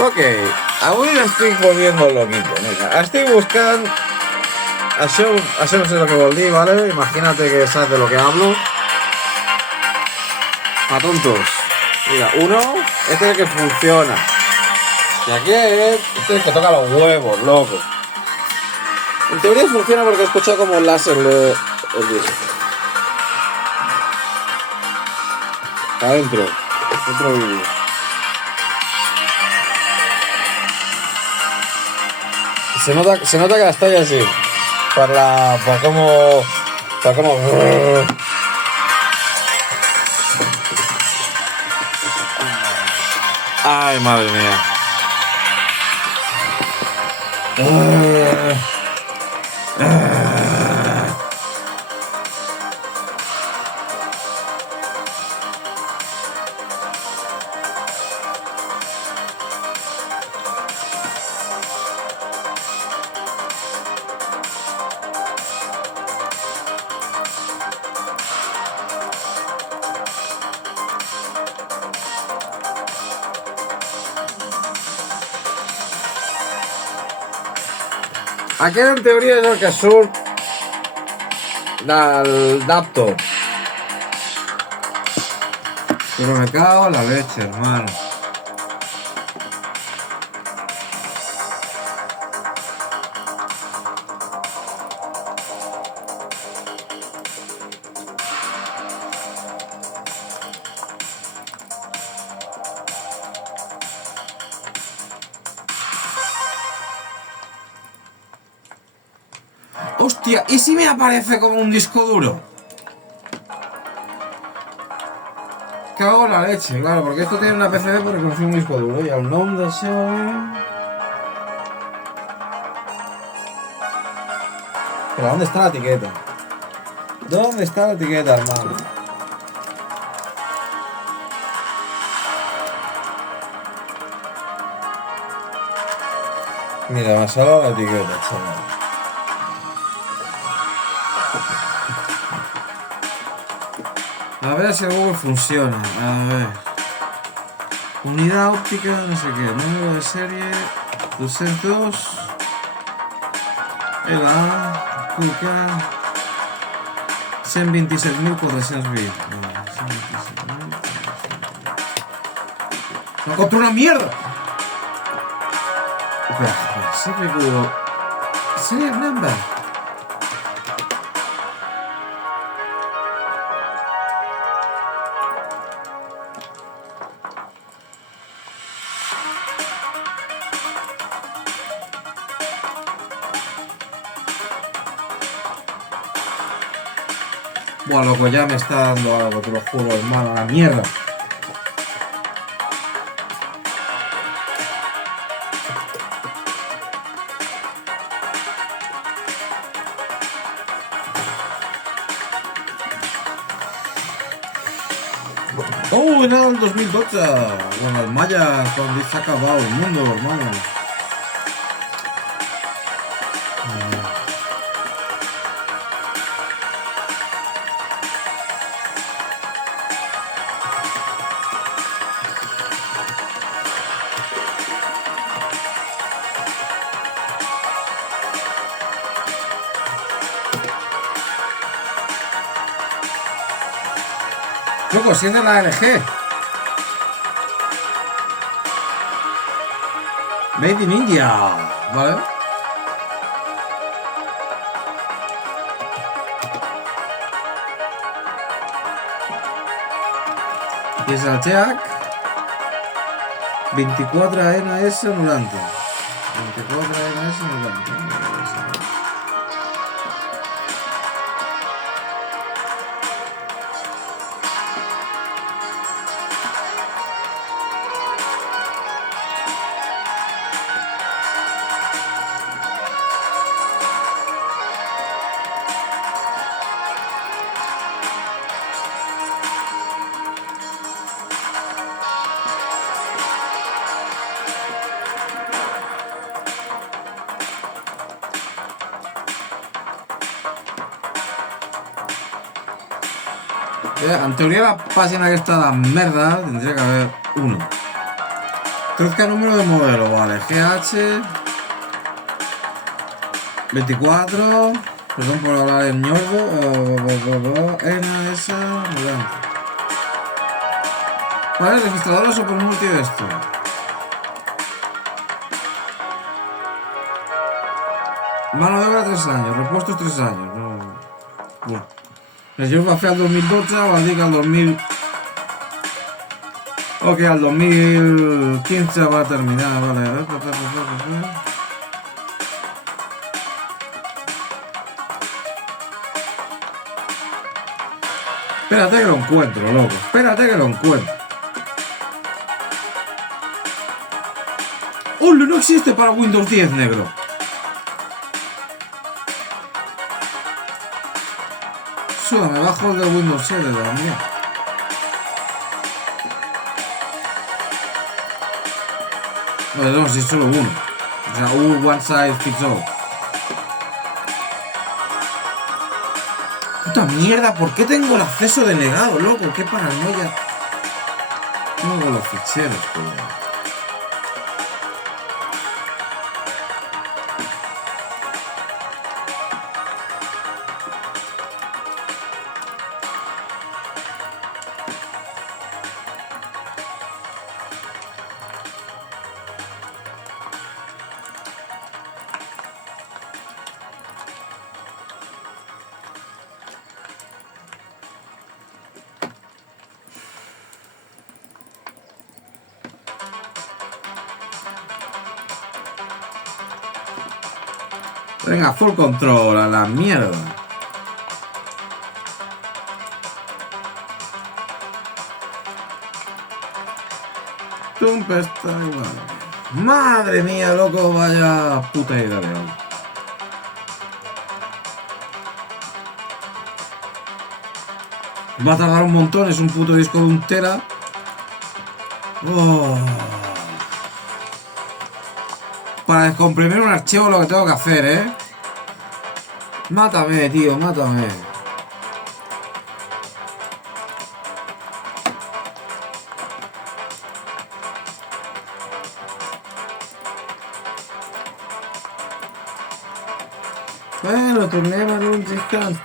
Ok, avui estic volviendo loquito. Mira, estic buscant... Això no sé lo que vol dir, ¿vale? Imagínate que sabes de lo que hablo. A tontos. Mira, uno, este es el que funciona. Y aquí este es el que toca los huevos, loco. En teoría funciona porque escucha como láser el disco. Adentro. Otro vídeo. Se nota que la estoy así. Para cómo. Ay, madre mía. Aquest en teoria és el que surt del laptop. Pero me cago en la leche, hermano. Hostia, ¿y si me aparece como un disco duro? Cago en la leche, claro, porque esto tiene una PCB porque confío un disco duro. Y el nom d'això... Pero ¿dónde está la etiqueta? ¿Dónde está la etiqueta, hermano? Mira, me sale la etiqueta, chaval. A ver si el Google funciona. A ver. Unidad óptica, no sé qué. Número de serie 200. EVA. QK. 127.420. ¡No encontré una mierda! Serial number. Buah, loco, ya me está dando algo, te lo juro, hermano, la mierda. Oh, era el 2012, bueno, el Maya, cuando se ha acabado el mundo, hermano. Loco, si es de la LG. Made in India, ¿vale? Y es el jack 24 NS 90. 24 NS 90. En teoria la pàgina aquesta de merda tindria que haver uno. Traduzca número de modelo, vale. GH 24. Perdón por hablar en ñordo. NS. Vale, registrador o super multi de esto. Mano de obra 3 años, repuestos 3 años. No. Bueno. Yo va a fer al 2012 o al dic al 2000. Ok, al 2015 va a terminar, vale. Espérate que lo encuentro, loco. Espérate que lo encuentro. ¡Oh! No existe para Windows 10, negro. Suda, me bajo el de Windows 7 también. No, si es solo uno. O sea, one size fits all. Puta mierda, ¿por qué tengo el acceso denegado, loco? Qué paranoia. Tengo los ficheros, tío. Venga, full control, a la mierda. Tumpe está igual. Madre mía, loco, vaya puta idea de algo. Va a tardar un montón, es un puto disco de 1 tera. Oh. Para descomprimir un archivo lo que tengo que hacer, ¿eh? Mátame, tío, mátame. Bueno, tornemos un descanso.